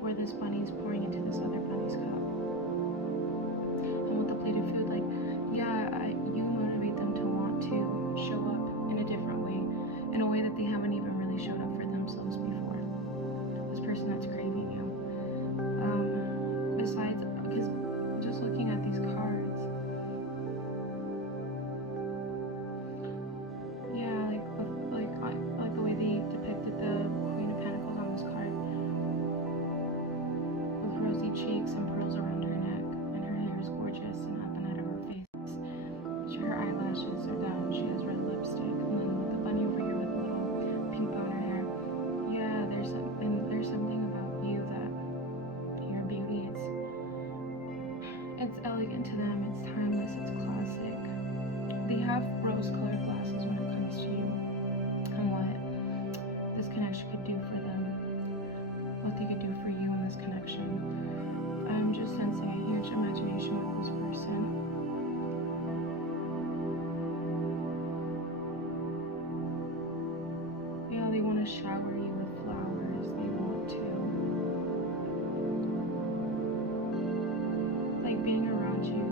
where this bunny is pouring into this other bunny's cup. And with the plate of food, like, you motivate them to want to show up in a different way, in a way that they haven't even really showed up for themselves before. This person that's craving you. Besides, because just looking at these cards, like the way they depicted the Queen of Pentacles on this card, with rosy cheeks and pearls around her neck, and her hair is gorgeous and up and out of her face. Her eyelashes are down, she has red lipstick, and then with the bunny over here with a little pink bow in her hair. Yeah, there's something about you that your beauty, it's elegant to them, it's timeless, it's classic. They have rose-colored glasses when it comes to you and what this connection could do for them, what they could do for you in this connection. I'm just sensing a huge imagination with this person. They want to shower you with flowers. They want to, like, being around you,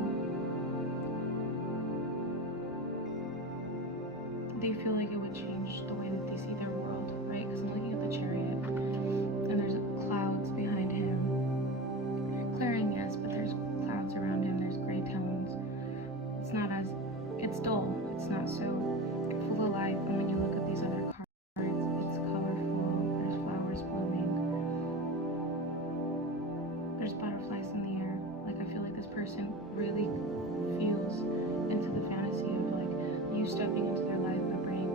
they feel like it would change the way that they see their world, right? Because I'm looking at the Chariot, and there's clouds behind him. Clearing, yes, but there's clouds around him. There's gray tones. It's dull. It's not so full of life. And when you look at these other cards, butterflies in the air. Like, I feel like this person really feels into the fantasy of, like, you stepping into their life and bring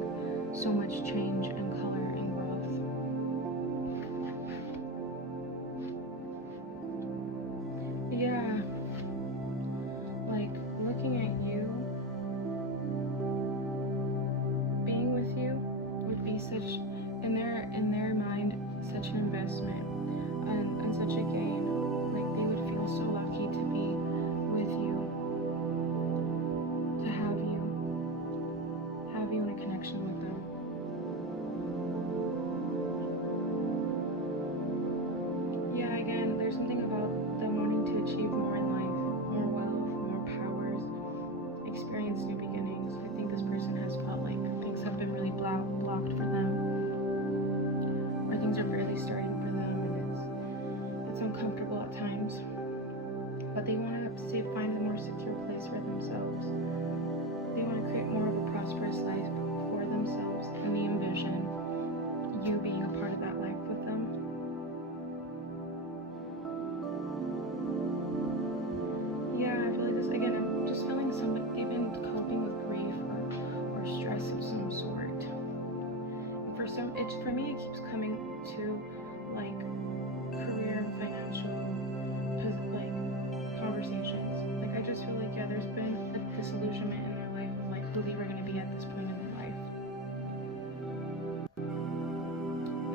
so much change and color and growth. Yeah, like, looking at you, being with you would be such, in their mind, such an investment and such a gain. So lucky to be with you, to have you in a connection with them. Yeah, again, there's something about them wanting to achieve more in life, more wealth, more powers, experience new beginnings. I think this person has felt like things have been really blocked for them, or things are barely starting for them, and it's uncomfortable at times. But they want to find a more secure place for themselves. They want to create more of a prosperous life for themselves, and they envision you being a part of that life with them. Yeah, I feel like this, again, I'm just feeling somebody even coping with grief or stress of some sort. And for me, it keeps coming to, like, career and financial, conversations. Like, I just feel like, there's been a disillusionment in their life of, like, who they were going to be at this point in their life.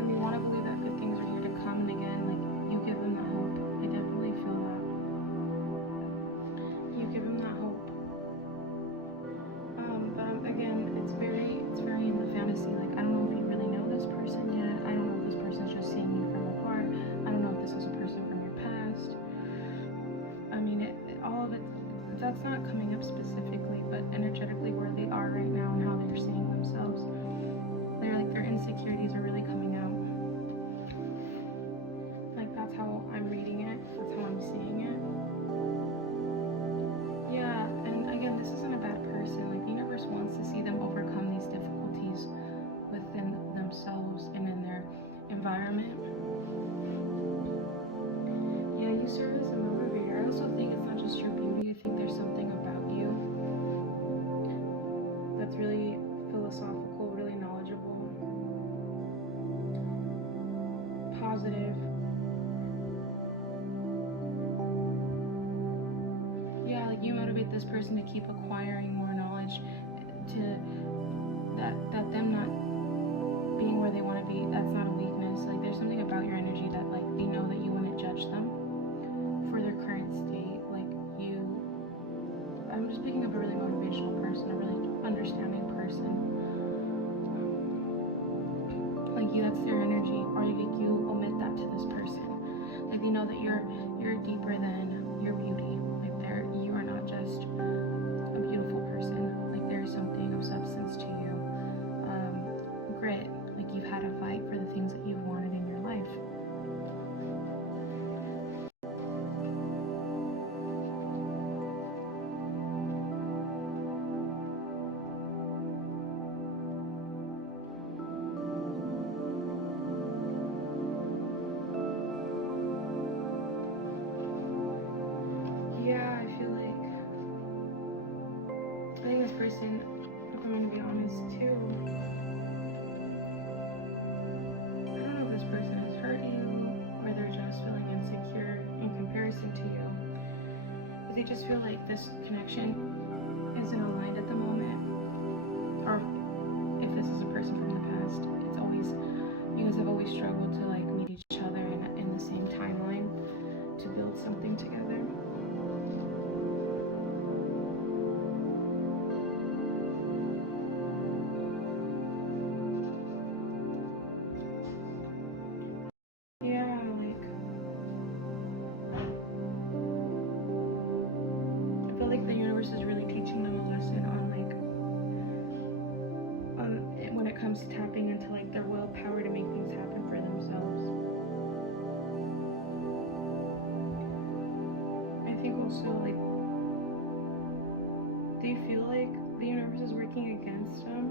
And they want to believe that good things are here to come, and again, like, you give them that hope. I definitely feel that. You give them that hope. But again, it's very in the fantasy. Like, I don't know if you really know this person yet. I don't know if this person's just seeing you from afar. I don't know if this is a person from your past. I mean, all of it, that's not coming up specifically, but energetically where they are right now and how they're seeing themselves. Their insecurities are really coming out. Like, that's how I'm reading it. That's how I'm seeing it. Yeah, and again, this isn't a bad person. Like, the universe wants to see them overcome these difficulties within themselves and in their environment. Yeah, you serve as a motivator. I also think it's not just your beauty. I think there's something about you that's really philosophical, really knowledgeable, positive. Yeah, like, you motivate this person to keep acquiring more knowledge, to that them not being where they want to be, that's not a weakness. Like, there's something about your energy that, like, they know that you wouldn't judge them for their current state. Like, I'm just picking up a really motivational person, a really understanding person. Like, that's their energy, or you omit that to this person. Like, Like they know that you're deeper than your beauty. Like you are not just a beautiful person. Like there's something of substance to you. Grit. Like you've had to fight for the things that you've wanted in your life. Yeah, I think this person, if I'm gonna be honest too, I don't know if this person has hurt you or they're just feeling insecure in comparison to you. But they just feel like this connection isn't aligned at the moment. Or if this is a person from the past, it's always, you guys have always struggled to like meet each other in the same timeline to build something together. Is really teaching them a lesson on like when it comes to tapping into like their willpower to make things happen for themselves. I think also like, do you feel like the universe is working against them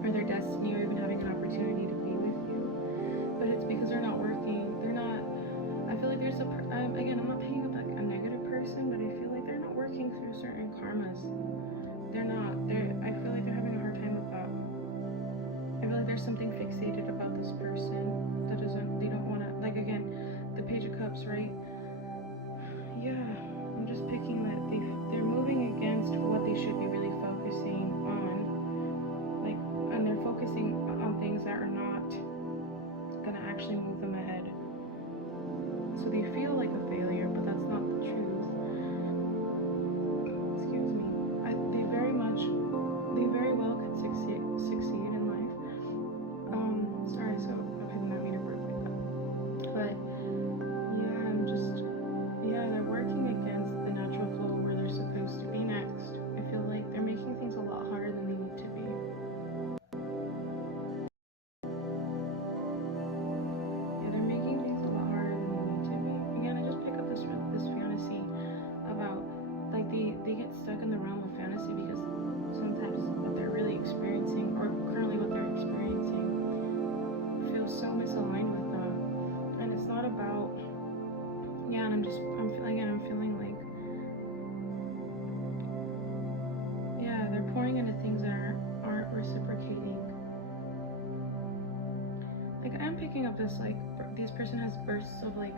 or their destiny or even having an opportunity to be with you? But it's because they're not working. They're not. I feel like there's again, I'm not picking up like a negative person, but I feel like they're not working through certain karmas. I feel like they're having a hard time with that. I feel like there's something fixated about this person they don't want to, like again, the Page of Cups, right? Yeah, I'm just picking that they're moving against what they should be really focusing on, like, and they're focusing on things that are not gonna actually move them ahead. So they feel like a failure, but that's not the truth. They very well could succeed in life. Sorry, so I'm not me to work with that. But yeah, they're working against the natural flow where they're supposed to be next. I feel like they're making things a lot harder than they need to be. Yeah, they're making things a lot harder than they need to be. Again, I just pick up this fantasy about like they get stuck in the realm of fantasy because sometimes what they're really experiencing or currently what they're experiencing feels so misaligned with them. And it's not about, yeah, and I'm feeling like, yeah, they're pouring into things that aren't reciprocating. Like I'm picking up this like, this person has bursts of like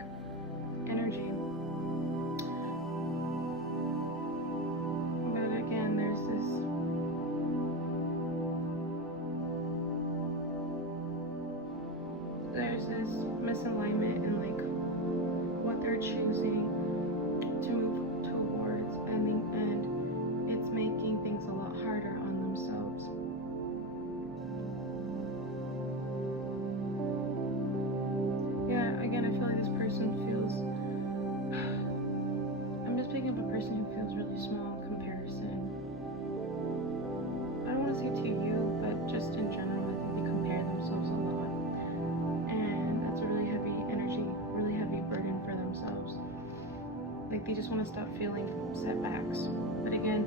energy. There's this misalignment in like what they're choosing to move towards, and it's making things a lot harder on themselves. Yeah, again, I feel like this person feels, I'm just picking up a person who feels really small in comparison. I don't want to say to you, but just in general, I think they compare themselves a lot. Like they just want to stop feeling setbacks. But again,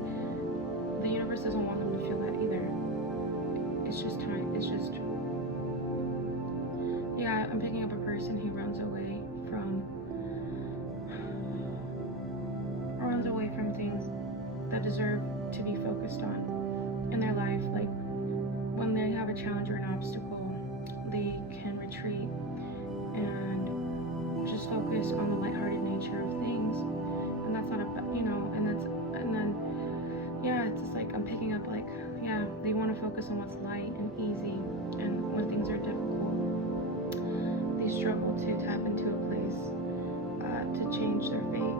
the universe doesn't want them to feel that either. It's just time. It's just, yeah, I'm picking up a person who runs away from things that deserve to be focused on in their life. Like when they have a challenge or an obstacle, they can retreat and just focus on the lighthearted nature of things. And that's not and then it's just like I'm picking up like, yeah, they want to focus on what's light and easy, and when things are difficult, they struggle to tap into a place to change their fate.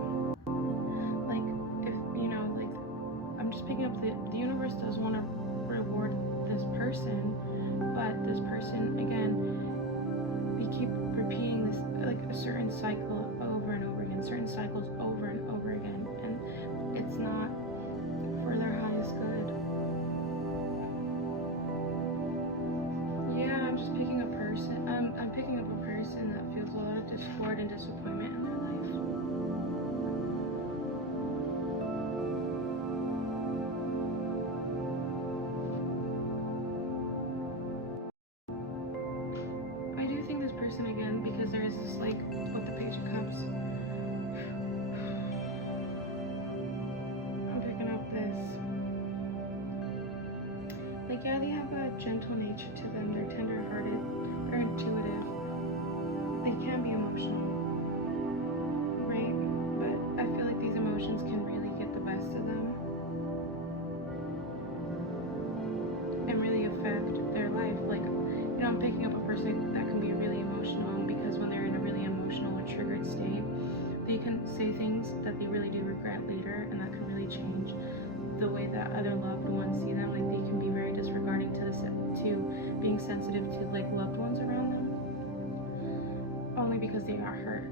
Like if like I'm just picking up the universe does want to reward this person, but this person again, we keep repeating this like a certain cycle like, yeah, they have a gentle nature to them. They're tender-hearted. They're intuitive. They can be emotional, right? But I feel like these emotions can really get the best of them and really affect their life. Like, you know, I'm picking up a person that can be really emotional, because when they're in a really emotional or triggered state, they can say things that they really do regret later, and that can really change the way that other loved ones see them. Like, they can be very disregarding to being sensitive to like loved ones around them, only because they got hurt.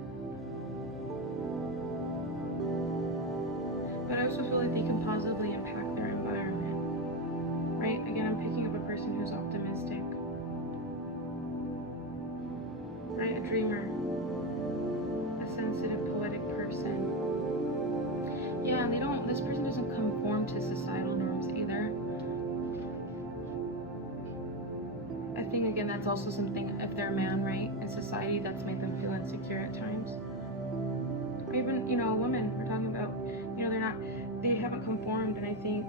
But I also feel like they can positively impact their environment, right? Again, I'm picking up a person who's optimistic, right? A dreamer, a sensitive, poetic person. Yeah, this person doesn't conform to societal norms either. I think, again, that's also something, if they're a man, right, in society, that's made them feel insecure at times. Or even, you know, a woman, we're talking about, you know, they haven't conformed, and I think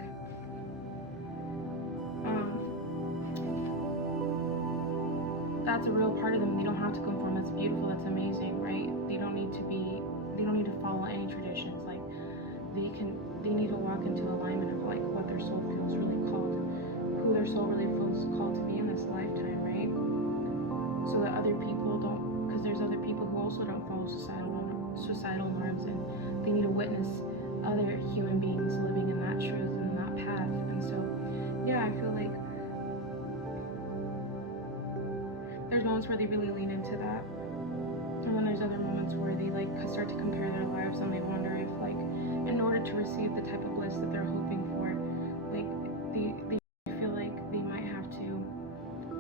that's a real part of them. They don't have to conform. That's beautiful. That's amazing, right? They don't need to follow any traditions. Like, they need to walk into alignment of like what their soul feels really called, who their soul really feels called to be in this lifetime, right? So that other people don't, because there's other people who also don't follow societal norms, and they need to witness other human beings living in that truth and that path. And so, yeah, I feel like there's moments where they really lean into that, and then there's other moments where they like start to compare their lives, and they wonder if, like, in order to receive the type of bliss that they're hoping for, like, they feel like they might have to,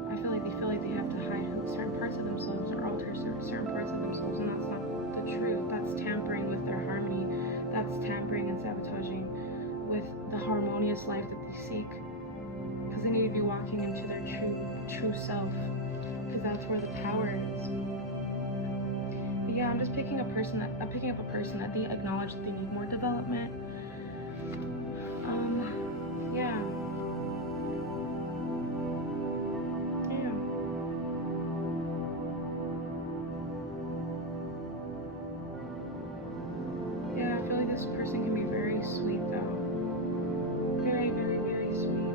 I feel like they feel like they have to hide certain parts of themselves or alter certain parts of themselves, and that's not the truth. That's tampering with their harmony. That's tampering and sabotaging with the harmonious life that they seek, because they need to be walking into their true self, because that's where the power is. Yeah, I'm just picking up a person that they acknowledge that they need more development. Yeah. Yeah, I feel like this person can be very sweet though. Very, very, very sweet.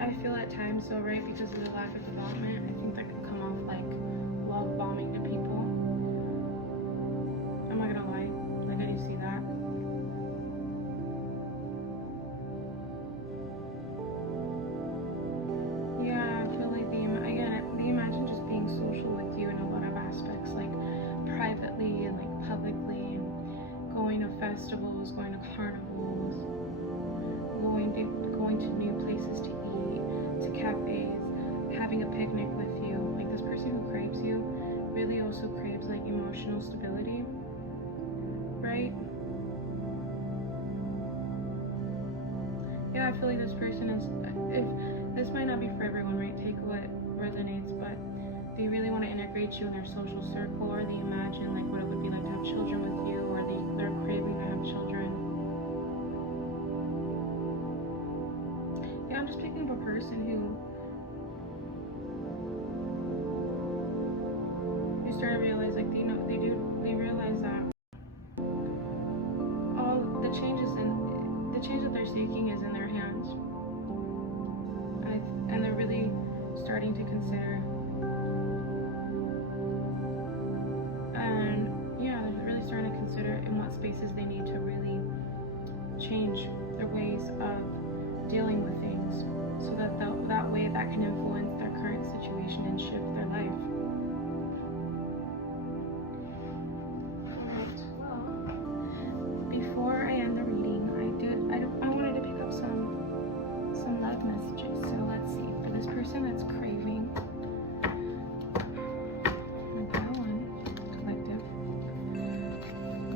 I feel at times so, right, because of the lack of development, I think that can come off like love bombing to people. I'm not gonna lie, like, I do see that. Yeah, I feel like they imagine just being social with you in a lot of aspects, like privately and like publicly, and going to festivals, going to carnivals, going to new places to eat, to cafes, having a picnic with you. Like, this person who craves you really also craves like emotional stability, right? Yeah, I feel like this person is, if this might not be for everyone, right? Take what resonates, but they really want to integrate you in their social circle, or they imagine like what it would be like to have children with you, or they're craving to have children. Yeah, I'm just picking up a person who start to realize, like, they realize that all the change that they're seeking is in their hands, and they're really starting to consider, and yeah, they're really starting to consider in what spaces they need to really change their ways of dealing with things, so that that way that can influence their current situation and shift their life. Before I end the reading, I wanted to pick up some love messages. So let's see, for this person that's craving, one collective,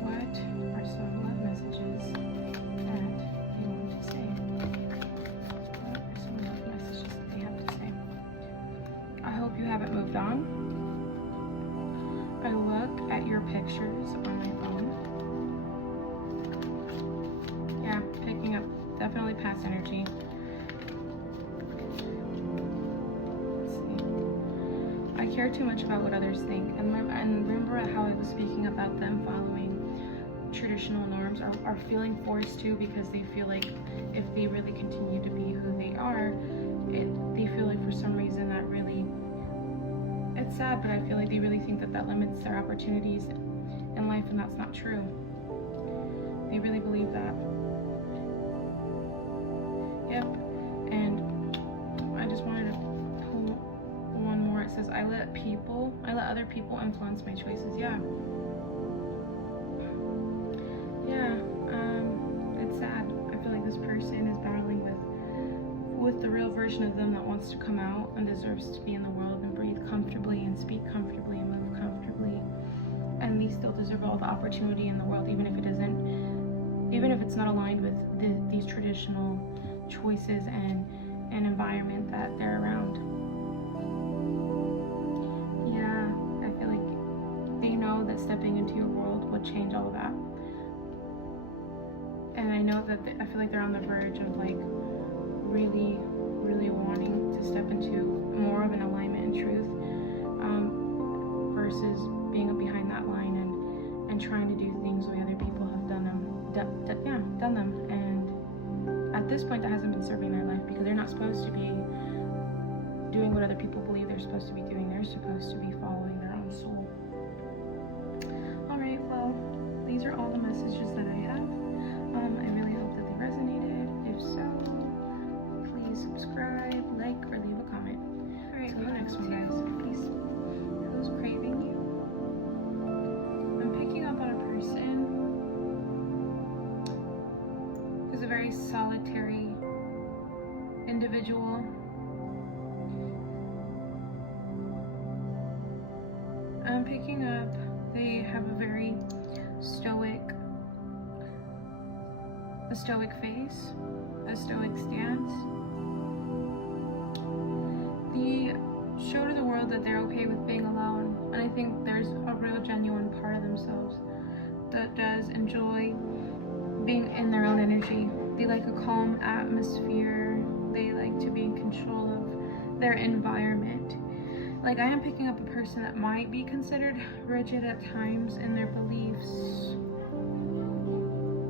what are some love messages that they want to say? What are some love messages that they have to say? I hope you haven't moved on. I look at your pictures on my phone. Yeah, picking up definitely past energy. Let's see. I care too much about what others think. And remember how I was speaking about them following traditional norms, are feeling forced to, because they feel like if they really continue to be who they are, they feel like for some reason that really, it's sad, but I feel like they really think that limits their opportunities in life, and that's not true. They really believe that. Yep. And I just wanted to pull one more. It says, I let other people influence my choices. Yeah. It's sad. I feel like this person is battling with the real version of them that wants to come out and deserves to be in the world and breathe comfortably and speak comfortably and move comfortably. And they still deserve all the opportunity in the world, even if it's not aligned with these traditional choices and environment that they're around. Yeah, I feel like they know that stepping into your world would change all of that. And I know that I feel like they're on the verge of like really, really wanting to step into more of an alignment and truth, versus being behind that line and trying to do things the way other people have done them. And at this point, that hasn't been serving their life, because they're not supposed to be doing what other people believe they're supposed to be doing. They're supposed to be following their own soul. All right, well, these are all the messages that I have. I really hope that they resonated. If so, please subscribe, like, or leave a comment. All right, till the next one, guys. Peace. Who's craving you? I'm picking up on a person who's a very solitary individual. I'm picking up they have a very stoic face, a stoic stance. They show to the world that they're okay with being alone, and I think there's a real genuine part of themselves that does enjoy being in their own energy. They like a calm atmosphere. They like to be in control of their environment. Like, I am picking up a person that might be considered rigid at times in their beliefs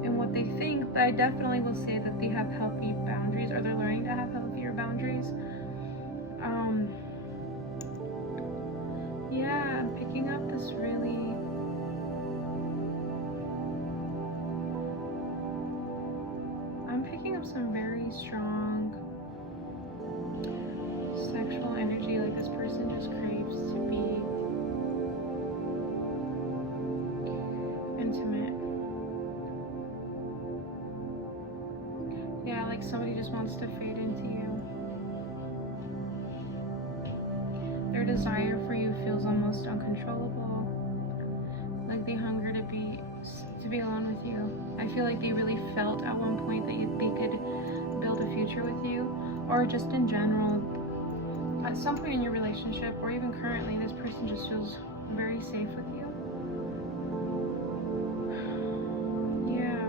and what they think, but I definitely will say that they have healthy boundaries, or they're learning to have healthier boundaries. Yeah, I'm picking up this really some very strong sexual energy. Like, this person just craves to be intimate. Yeah, like somebody just wants to fade into you. Their desire for you feels almost uncontrollable. Like, they hunger to be alone with you. I feel like they really felt at one point that they could build a future with you, or just in general, at some point in your relationship, or even currently, this person just feels very safe with you. Yeah.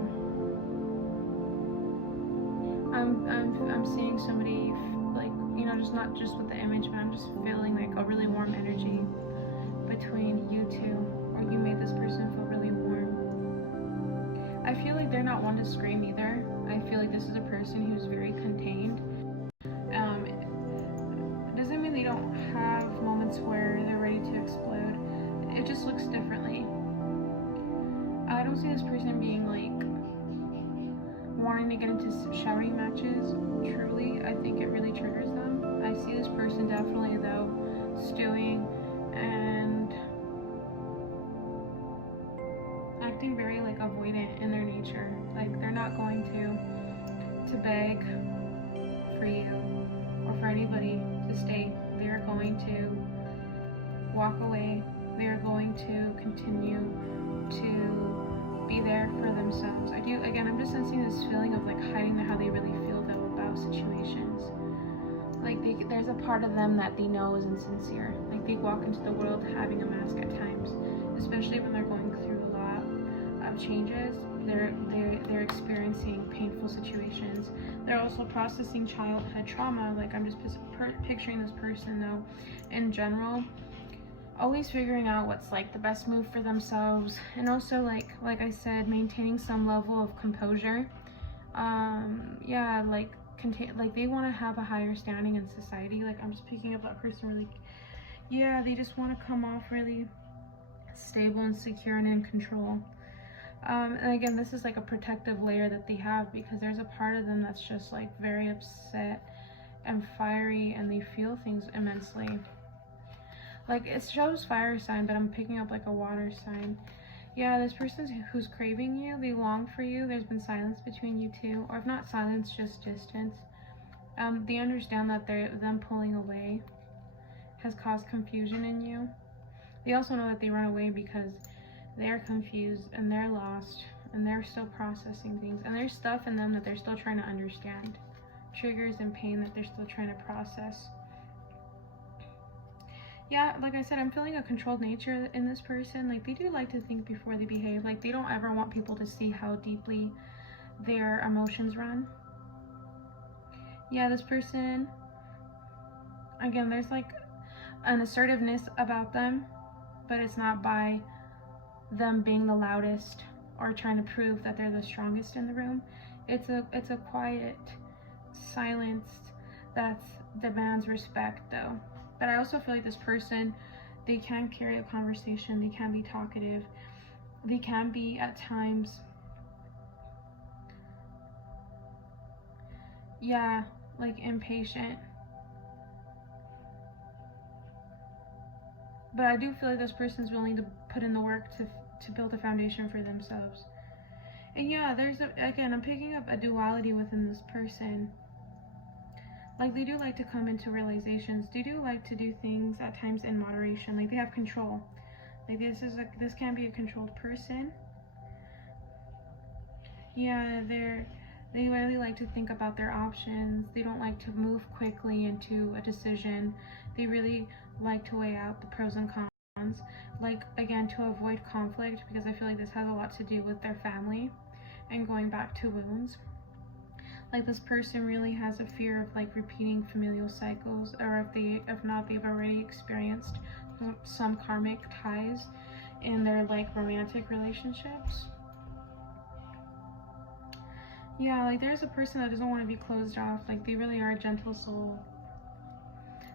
I'm seeing somebody, like, you know, just not just with the image, but I'm just feeling like a really warm energy between you two, or you made this person feel really warm. I feel like they're not one to scream either. I feel like this is a person who's very contained. It doesn't mean they don't have moments where they're ready to explode. It just looks differently. I don't see this person being like wanting to get into shouting matches. Truly, I think it really triggers them. I see this person definitely, though, stewing and acting very like avoidant in their nature. Like, they're not going to beg for you or for anybody to stay. They're going to walk away. They're going to continue to be there for themselves. I'm just sensing this feeling of like hiding how they really feel though about situations. Like, there's a part of them that they know is insincere. Like, they walk into the world having a mask at times, especially when they're going through a lot of changes. They're experiencing painful situations, They're also processing childhood trauma. Like, I'm just picturing this person though, in general, always figuring out what's like the best move for themselves, and also like I said, maintaining some level of composure. Yeah, like they want to have a higher standing in society. Like, I'm just picking up that person really, yeah, they just want to come off really stable and secure and in control. And again, this is like a protective layer that they have, because there's a part of them that's just like very upset and fiery, and they feel things immensely. Like, it shows fire sign, but I'm picking up like a water sign. Yeah, this person who's craving you, they long for you. There's been silence between you two, or if not silence, just distance. They understand that them pulling away has caused confusion in you. They also know that they run away because they're confused and they're lost and they're still processing things, and there's stuff in them that they're still trying to understand, triggers and pain that they're still trying to process. Yeah, like I said, I'm feeling a controlled nature in this person. Like, they do like to think before they behave. Like, they don't ever want people to see how deeply their emotions run. Yeah, this person, again, there's like an assertiveness about them, but it's not by them being the loudest or trying to prove that they're the strongest in the room. It's a quiet silence that demands respect though. But I also feel like this person, they can carry a conversation, they can be talkative, they can be at times, yeah, like impatient. But I do feel like this person's willing to put in the work to build a foundation for themselves. And yeah, again, I'm picking up a duality within this person. Like, they do like to come into realizations. They do like to do things at times in moderation. Like, they have control. Like, this can be a controlled person. Yeah, they really like to think about their options. They don't like to move quickly into a decision. They really like to weigh out the pros and cons. Like, again, to avoid conflict, because I feel like this has a lot to do with their family and going back to wounds. Like, this person really has a fear of like repeating familial cycles, or if not, they've already experienced some karmic ties in their like romantic relationships. Yeah, like, there's a person that doesn't want to be closed off. Like, they really are a gentle soul.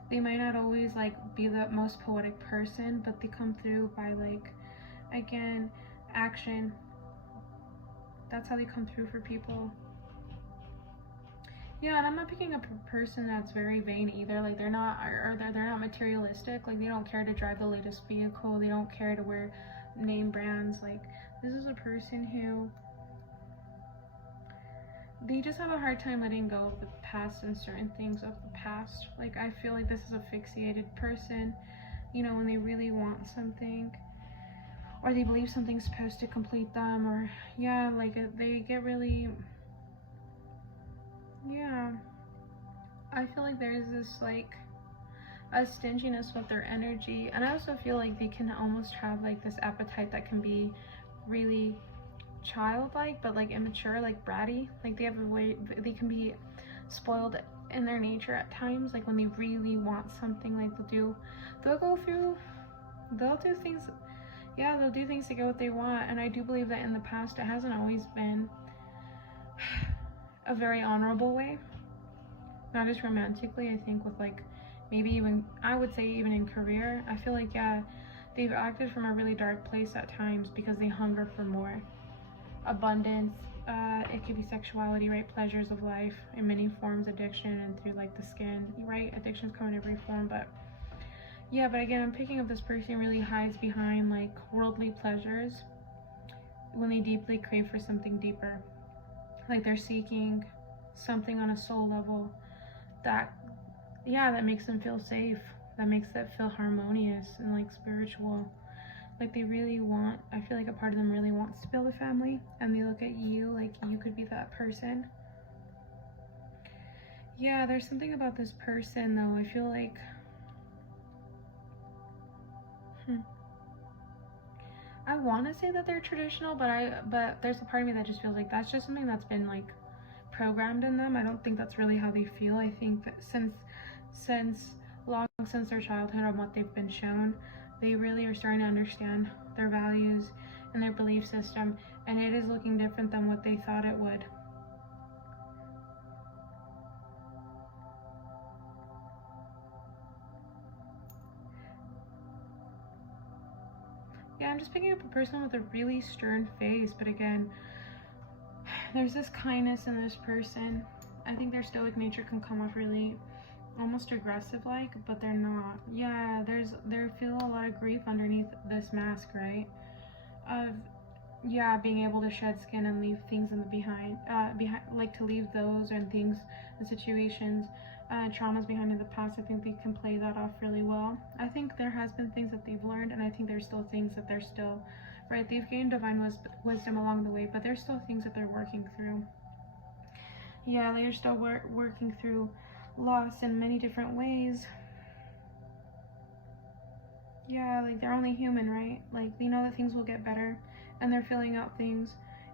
They might not always like be the most poetic person, but they come through by like, again, action. That's how they come through for people. Yeah, and I'm not picking up a person that's very vain either. Like, they're not materialistic. Like, they don't care to drive the latest vehicle. They don't care to wear name brands. Like, this is a person who, they just have a hard time letting go of the past and certain things of the past. Like, I feel like this is a fixated person, you know, when they really want something, or they believe something's supposed to complete them, or yeah, like they get really, yeah, I feel like there's this like a stinginess with their energy. And I also feel like they can almost have like this appetite that can be really childlike, but like immature, like bratty. Like, they have a way, they can be spoiled in their nature at times. Like, when they really want something, like they'll do things, yeah, they'll do things to get what they want. And I do believe that in the past it hasn't always been a very honorable way, not just romantically. I think with like, maybe even, I would say even in career, I feel like, yeah, they've acted from a really dark place at times because they hunger for more abundance. It could be sexuality, right? Pleasures of life in many forms, addiction, and through like the skin, right? Addictions come in every form. But yeah, but again, I'm picking up this person really hides behind like worldly pleasures when they deeply crave for something deeper. Like, they're seeking something on a soul level that, yeah, that makes them feel safe, that makes them feel harmonious and like spiritual. Like, they really want, I feel like a part of them really wants to build a family, and they look at you like you could be that person. Yeah, there's something about this person though, I feel like, I want to say that they're traditional, but there's a part of me that just feels like that's just something that's been like programmed in them. I don't think that's really how they feel. I think that since long since their childhood and what they've been shown, they really are starting to understand their values and their belief system, and it is looking different than what they thought it would. Yeah, I'm just picking up a person with a really stern face, but again, there's this kindness in this person. I think their stoic nature can come off really almost aggressive like, but they're not. Yeah, they feel a lot of grief underneath this mask, right? Of yeah, being able to shed skin and leave things in the behind, like to leave those and things and situations, traumas behind in the past. I think they can play that off really well. I think there has been things that they've learned, and I think there's still things that they're still, right? They've gained divine wisdom along the way, but there's still things that they're working through. Yeah, they're still working through loss in many different ways. Yeah, like they're only human, right? Like they know that things will get better, and they're filling out things,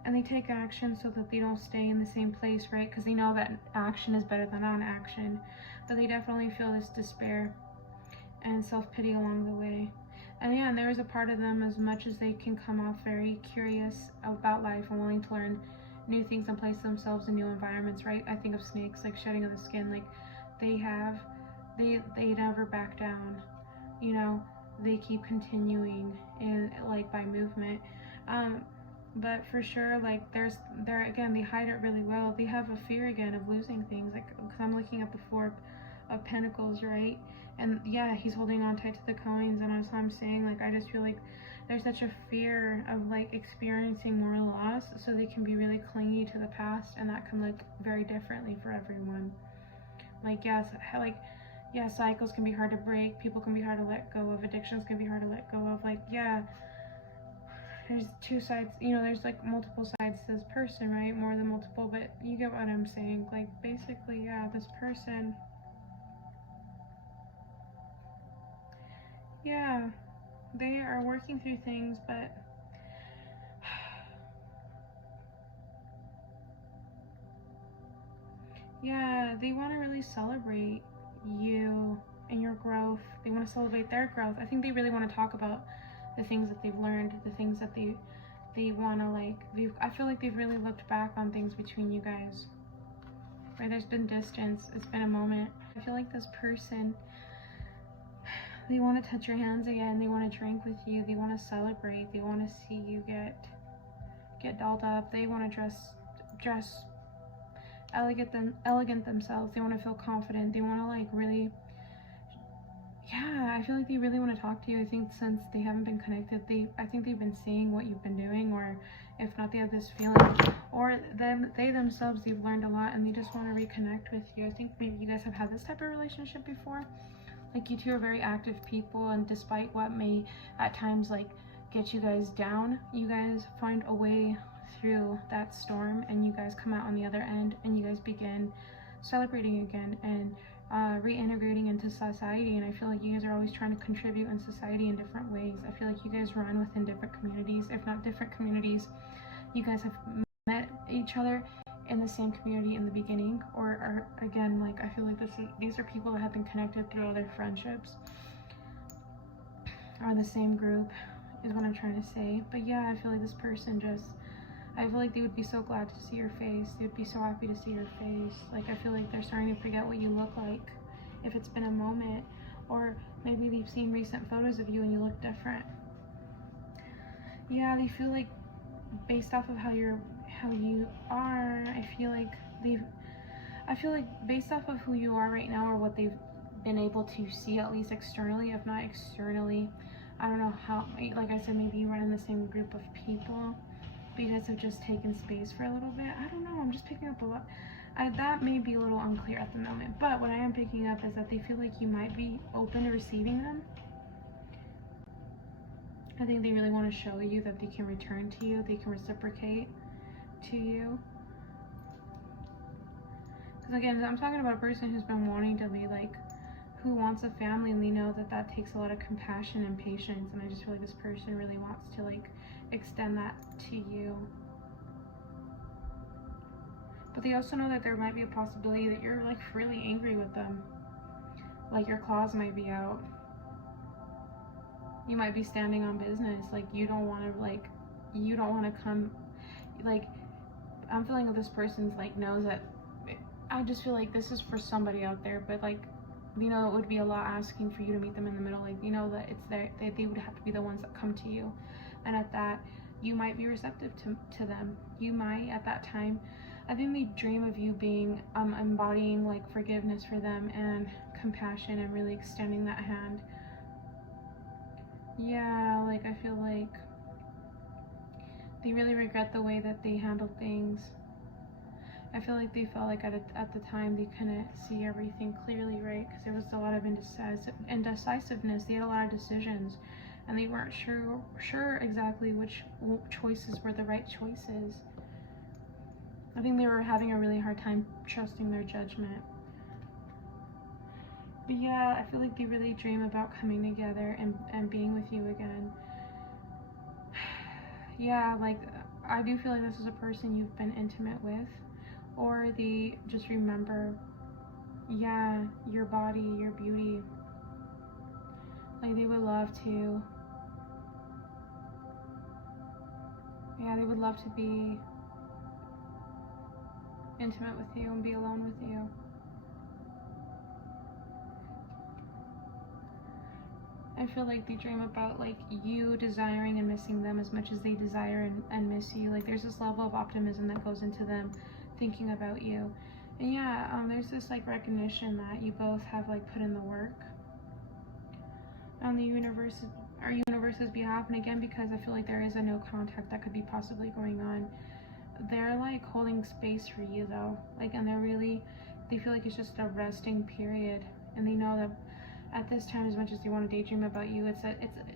and they take action so that they don't stay in the same place, right? Because they know that action is better than non-action, but they definitely feel this despair and self-pity along the way. And yeah, and there is a part of them, as much as they can come off very curious about life and willing to learn new things and place themselves in new environments, right? I think of snakes, like shedding of the skin, like they never back down, you know, they keep continuing in like by movement. But for sure, like there again, they hide it really well. They have a fear again of losing things, like because I'm looking at the Four of Pentacles, right? And yeah, he's holding on tight to the coins, and as I'm saying, like I just feel like there's such a fear of like experiencing more loss, so they can be really clingy to the past, and that can look very differently for everyone. Like yes, like yeah, cycles can be hard to break, people can be hard to let go of, addictions can be hard to let go of. Like yeah, there's two sides, you know, there's like multiple sides to this person, right? More than multiple, but you get what I'm saying. Like basically, yeah, this person, yeah, they are working through things, but yeah, they want to really celebrate you and your growth. They want to celebrate their growth. I think they really want to talk about the things that they've learned, the things that they want to like. I feel like they've really looked back on things between you guys, where there's been distance. It's been a moment. I feel like this person, they want to touch your hands again. They want to drink with you. They want to celebrate. They want to see you get dolled up. They want to dress elegant themselves. They want to feel confident. They want to like really, yeah, I feel like they really want to talk to you. I think since they haven't been connected, I think they've been seeing what you've been doing, or if not, they have this feeling, or they themselves, they've learned a lot and they just want to reconnect with you. I think maybe you guys have had this type of relationship before. Like you two are very active people, and despite what may at times like get you guys down, you guys find a way through that storm, and you guys come out on the other end, and you guys begin celebrating again and reintegrating into society. And I feel like you guys are always trying to contribute in society in different ways. I feel like you guys run within different communities, if not different communities. You guys have met each other in the same community in the beginning, or again, like I feel like these are people that have been connected through other friendships, or the same group is what I'm trying to say. But yeah, I feel like this person just, I feel like they would be so glad to see your face. They would be so happy to see your face. Like I feel like they're starting to forget what you look like, if it's been a moment, or maybe they've seen recent photos of you and you look different. Yeah, they feel like based off of how you are, I feel like based off of who you are right now, or what they've been able to see, at least externally, if not externally, I don't know how, like I said, maybe you run in the same group of people, but you guys have just taken space for a little bit. I don't know, I'm just picking up a lot. That may be a little unclear at the moment, but what I am picking up is that they feel like you might be open to receiving them. I think they really want to show you that they can return to you, they can reciprocate to you. Because again, I'm talking about a person who's been wanting to be like, who wants a family, and they know that that takes a lot of compassion and patience, and I just feel like this person really wants to like extend that to you. But they also know that there might be a possibility that you're like really angry with them. Like your claws might be out. You might be standing on business. Like you don't want to come, like I'm feeling that this person's like knows that. I just feel like this is for somebody out there, but like, you know, it would be a lot asking for you to meet them in the middle. Like, you know, that it's there, they would have to be the ones that come to you. And at that, you might be receptive to them. You might, at that time, I think they dream of you being, embodying like forgiveness for them and compassion and really extending that hand. Yeah, like I feel like they really regret the way that they handled things. I feel like they felt like at the time they couldn't see everything clearly, right? Because there was a lot of indecisiveness. They had a lot of decisions, and they weren't sure exactly which choices were the right choices. I think they were having a really hard time trusting their judgment. But yeah, I feel like they really dream about coming together and being with you again. Yeah, like I do feel like this is a person you've been intimate with. Or they just remember, yeah, your body, your beauty. Like they would love to, yeah, they would love to be intimate with you and be alone with you. I feel like they dream about like you desiring and missing them as much as they desire and miss you. Like there's this level of optimism that goes into them thinking about you. And yeah, there's this like recognition that you both have like put in the work on the universe's behalf. And again, because I feel like there is a no contact that could be possibly going on, they're like holding space for you though. Like, and they feel like it's just a resting period, and they know that at this time, as much as they want to daydream about you,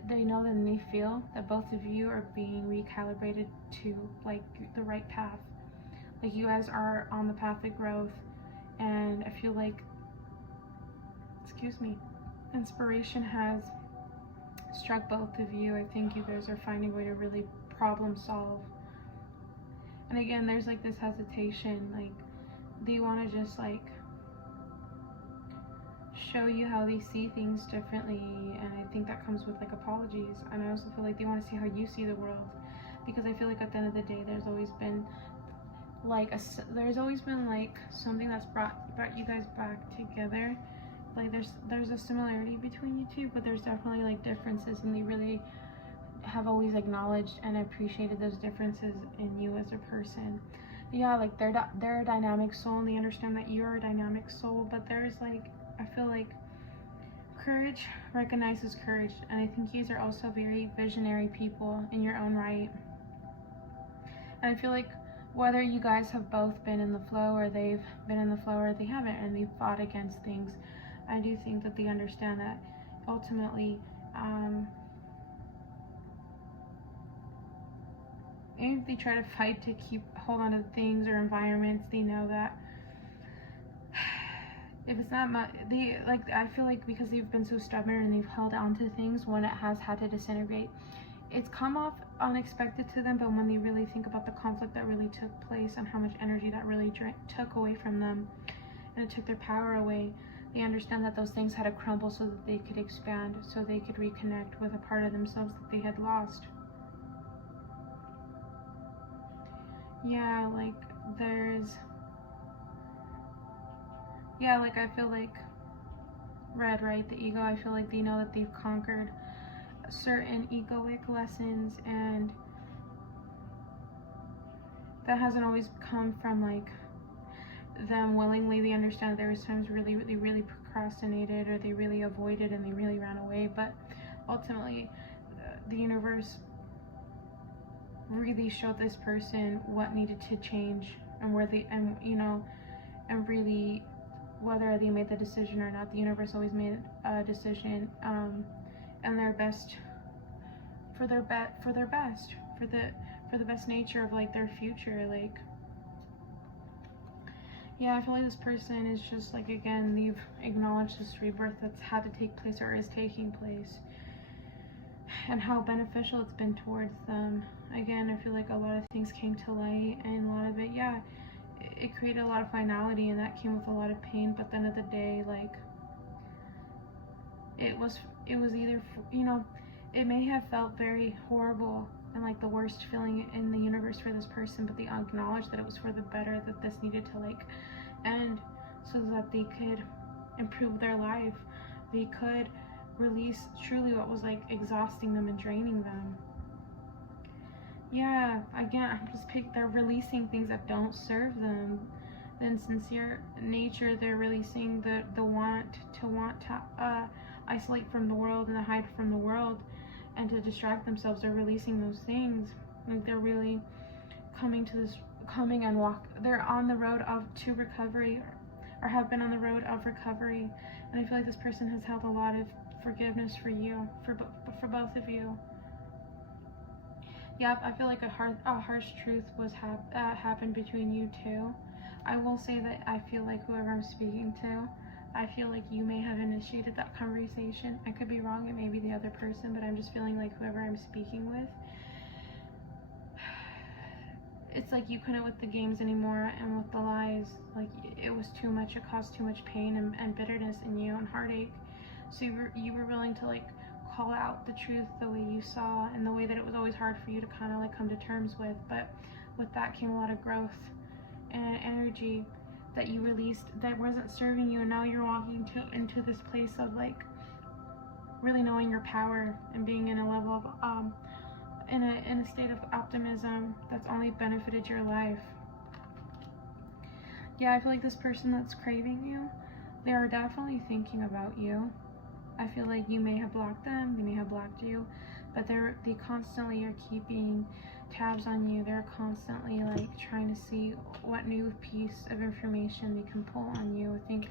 they know that, and they feel that both of you are being recalibrated to like the right path. Like you guys are on the path of growth, and I feel like, inspiration has struck both of you. I think you guys are finding a way to really problem solve. And again, there's like this hesitation, like they want to just like show you how they see things differently, and I think that comes with like apologies. And I also feel like they want to see how you see the world, because I feel like at the end of the day, there's always been like something that's brought you guys back together. Like there's a similarity between you two, but there's definitely like differences, and they really have always acknowledged and appreciated those differences in you as a person. Yeah, like they're a dynamic soul, and they understand that you're a dynamic soul, but there's like, I feel like courage recognizes courage, and I think you are also very visionary people in your own right. And I feel like whether you guys have both been in the flow, or they've been in the flow, or they haven't, and they've fought against things, I do think that they understand that ultimately, even if they try to fight to hold on to things or environments, they know that if it's not I feel like because they've been so stubborn and they've held on to things when it has had to disintegrate, it's come off unexpected to them. But when they really think about the conflict that really took place and how much energy that really took away from them, and it took their power away, they understand that those things had to crumble so that they could expand, so they could reconnect with a part of themselves that they had lost. Yeah, like I feel like red, right? The ego, I feel like they know that they've conquered certain egoic lessons, and that hasn't always come from like them willingly. They understand that there was times they really procrastinated, or they really avoided, and they really ran away, but ultimately the universe really showed this person what needed to change, and and really, whether they made the decision or not, the universe always made a decision, and their best for the best nature of like their future. Like, yeah, I feel like this person is just like, again, they've acknowledged this rebirth that's had to take place or is taking place, and how beneficial it's been towards them. Again, I feel like a lot of things came to light, and a lot of it, yeah, it created a lot of finality, and that came with a lot of pain. But then at the day, like, it was either, you know, it may have felt very horrible and like the worst feeling in the universe for this person, but they acknowledged that it was for the better, that this needed to like end so that they could improve their life. They could release truly what was like exhausting them and draining them. Yeah, again, they're releasing things that don't serve them. In sincere nature, they're releasing the want to isolate from the world and to hide from the world and to distract themselves. They're releasing those things. Like, they're really they're on the road to recovery, or have been on the road of recovery. And I feel like this person has held a lot of forgiveness for you, for both of you. Yeah, I feel like a harsh truth was happened between you two. I will say that I feel like whoever I'm speaking to, I feel like you may have initiated that conversation. I could be wrong, it may be the other person, but I'm just feeling like whoever I'm speaking with, it's like you couldn't with the games anymore and with the lies. Like, it was too much. It caused too much pain and bitterness in you and heartache. So you were willing to like call out the truth the way you saw, and the way that it was always hard for you to kind of like come to terms with. But with that came a lot of growth and energy that you released that wasn't serving you, and now you're walking into this place of like really knowing your power and being in a level of in a state of optimism that's only benefited your life. Yeah, I feel like this person that's craving you, they are definitely thinking about you. I feel like you may have blocked them, they may have blocked you, but they constantly are keeping tabs on you. They're constantly like trying to see what new piece of information they can pull on you. I think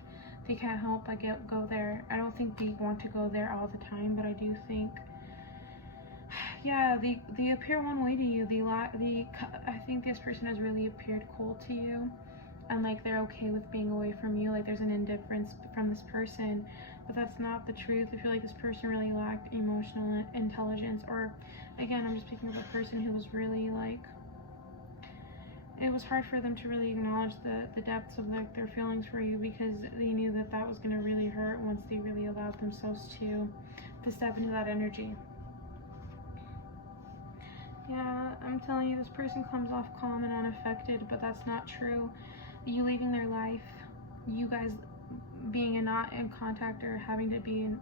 they can't help but go there. I don't think they want to go there all the time, but I do think, yeah, they appear one way to you. I think this person has really appeared cold to you, and like they're okay with being away from you. Like, there's an indifference from this person, but that's not the truth. I feel like this person really lacked emotional intelligence, or again, I'm just speaking of a person who was really like, it was hard for them to really acknowledge the depths of their feelings for you, because they knew that was going to really hurt once they really allowed themselves to step into that energy. Yeah, I'm telling you, this person comes off calm and unaffected, but that's not true. You leaving their life, you guys being not in contact, or having to be in,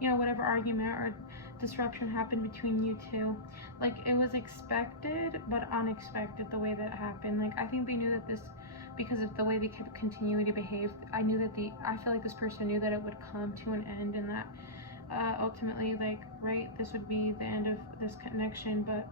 you know, whatever argument or disruption happened between you two, like, it was expected but unexpected the way that happened. Like, I think they knew that this, because of the way they kept continuing to behave, I feel like this person knew that it would come to an end, and that ultimately, like, right, this would be the end of this connection. But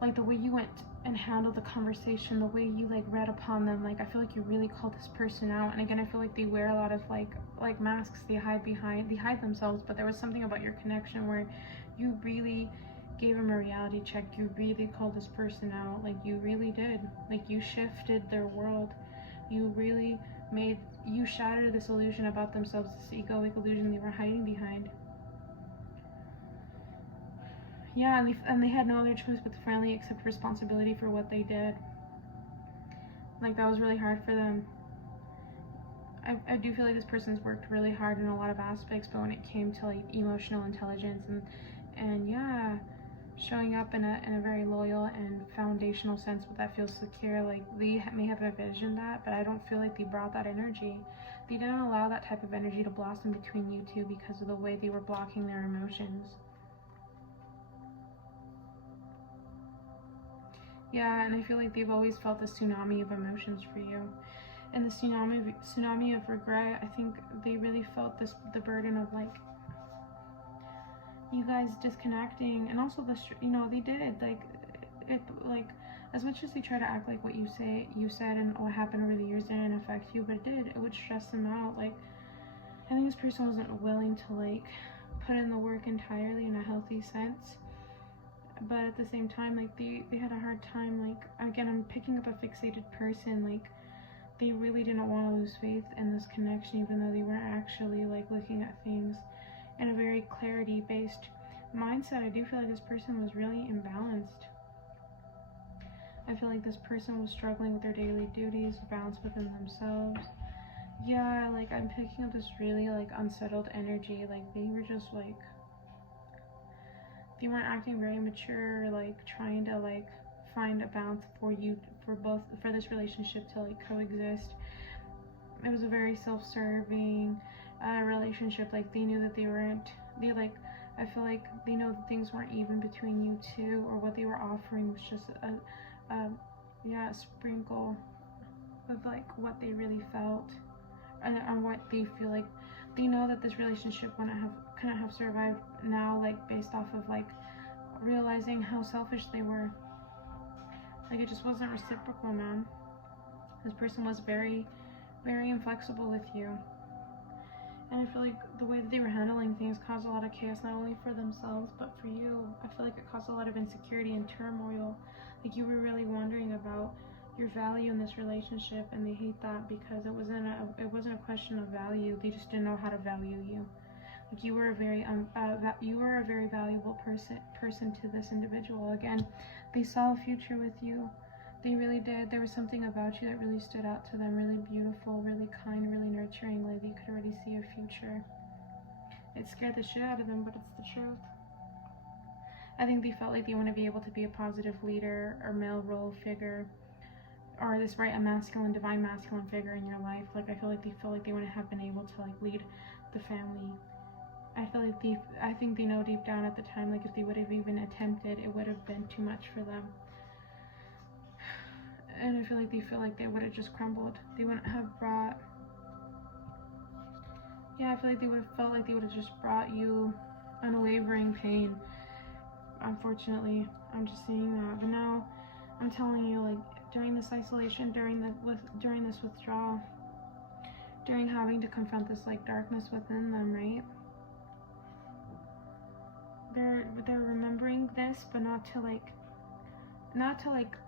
like, the way you went and handled the conversation, the way you like read upon them, like, I feel like you really called this person out. And again, I feel like they wear a lot of like masks they hide themselves, but there was something about your connection where you really gave them a reality check. You really called this person out. Like, you really did. Like, you shifted their world. You really you shattered this illusion about themselves, this egoic illusion they were hiding behind. Yeah, and they had no other choice but to finally accept responsibility for what they did. Like, that was really hard for them. I do feel like this person's worked really hard in a lot of aspects, but when it came to like emotional intelligence and yeah, showing up in a very loyal and foundational sense that feels secure, like, they may have envisioned that, but I don't feel like they brought that energy. They didn't allow that type of energy to blossom between you two because of the way they were blocking their emotions. Yeah, and I feel like they've always felt this tsunami of emotions for you. And the tsunami of regret, I think they really felt the burden of like you guys disconnecting, and also they did like as much as they try to act like what you said and what happened over the years didn't affect you, but it would stress them out. Like, I think this person wasn't willing to like put in the work entirely in a healthy sense. But at the same time, like, they had a hard time, like, again, I'm picking up a fixated person, like, they really didn't want to lose faith in this connection, even though they weren't actually, like, looking at things in a very clarity-based mindset. I do feel like this person was really imbalanced. I feel like this person was struggling with their daily duties, balance within themselves. Yeah, like I'm picking up this really like unsettled energy. Like they were just like, they weren't acting very mature, like trying to like find a balance for you, for both, for this relationship to like coexist. It was a very self-serving relationship. Like they knew that they like, I feel like they know that things weren't even between you two, or what they were offering was just a sprinkle of like what they really felt, and what they feel like. They know that this relationship couldn't have survived now, like based off of like realizing how selfish they were. Like it just wasn't reciprocal, man. This person was very, very inflexible with you. And I feel like the way that they were handling things caused a lot of chaos, not only for themselves, but for you. I feel like it caused a lot of insecurity and turmoil. Like you were really wondering about your value in this relationship, and they hate that because it wasn't a question of value. They just didn't know how to value you. Like you were a very valuable person to this individual. Again, they saw a future with you. They really did. There was something about you that really stood out to them. Really beautiful, really kind, really nurturing. Like you could already see a future. It scared the shit out of them, but it's the truth. I think they felt like they want to be able to be a positive leader or male role figure, or this right, a masculine, divine masculine figure in your life. Like I feel like they wouldn't have been able to like lead the family. I think they know deep down at the time, like if they would have even attempted, it would have been too much for them. And I feel like they would have just crumbled. They wouldn't have brought, I feel like they would have felt like they would have just brought you unwavering pain. Unfortunately, I'm just seeing that. But now, I'm telling you, like during this isolation, during this withdrawal, during having to confront this like darkness within them, right? They're remembering this, but not to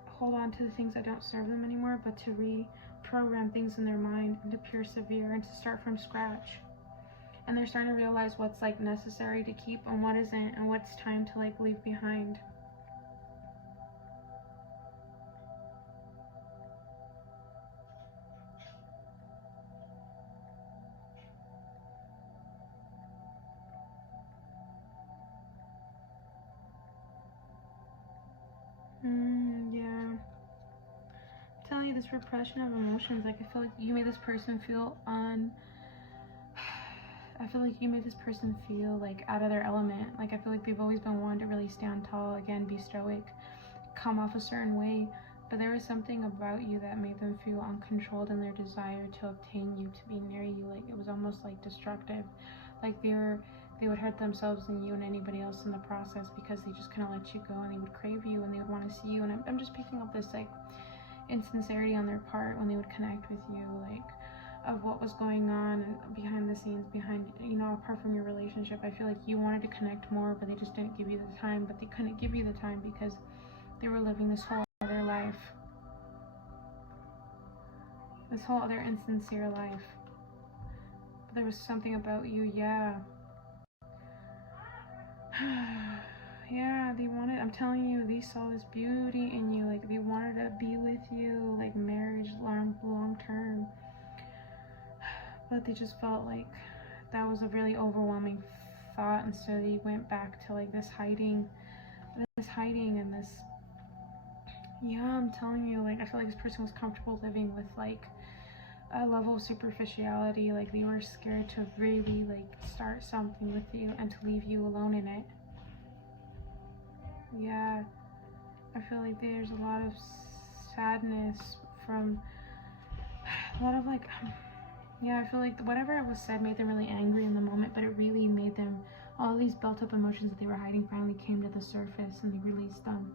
hold on to the things that don't serve them anymore, but to reprogram things in their mind and to persevere and to start from scratch. And they're starting to realize what's like necessary to keep and what isn't, and what's time to like leave behind. Yeah. I'm telling you, this repression of emotions, like I feel like you made this person feel like out of their element. Like I feel like they've always been one to really stand tall, again, be stoic, come off a certain way, but there was something about you that made them feel uncontrolled in their desire to obtain you, to be near you. Like it was almost like destructive. Like they would hurt themselves and you and anybody else in the process, because they just kind of let you go, and they would crave you and they would want to see you. And I'm just picking up this like insincerity on their part when they would connect with you, like of what was going on behind the scenes, behind, apart from your relationship. I feel like you wanted to connect more, but they just didn't give you the time. But they couldn't give you the time because they were living this whole other life, this whole other insincere life. But there was something about you, yeah. Yeah, they wanted, I'm telling you, they saw this beauty in you. Like they wanted to be with you, like marriage, long term. But they just felt like that was a really overwhelming thought, and so they went back to like this hiding and this, I'm telling you, like I feel like this person was comfortable living with like a level of superficiality. Like they were scared to really like start something with you and to leave you alone in it. Yeah, I feel like there's a lot of sadness from a lot of like, I feel like whatever was said made them really angry in the moment, but it really made them, all these built up emotions that they were hiding finally came to the surface and they released them.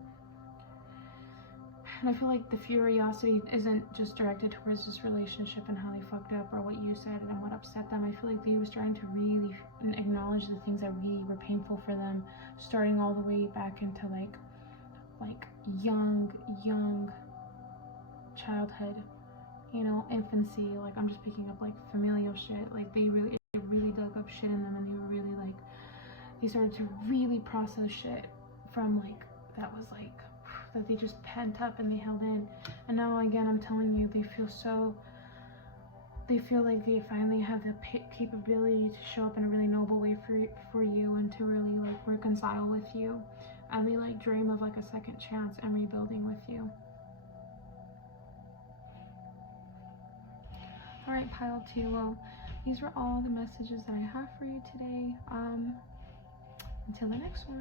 And I feel like the curiosity isn't just directed towards this relationship and how they fucked up or what you said and what upset them. I feel like they were starting to really acknowledge the things that really were painful for them, starting all the way back into like young childhood, infancy. Like I'm just picking up like familial shit. Like it really dug up shit in them, and they were really they started to really process shit from like that that they just pent up and they held in. And now again, I'm telling you, they feel like they finally have the capability to show up in a really noble way for you and to really like reconcile with you. And they like dream of like a second chance and rebuilding with you. All right, pile 2. Well, these are all the messages that I have for you today. Until the next one.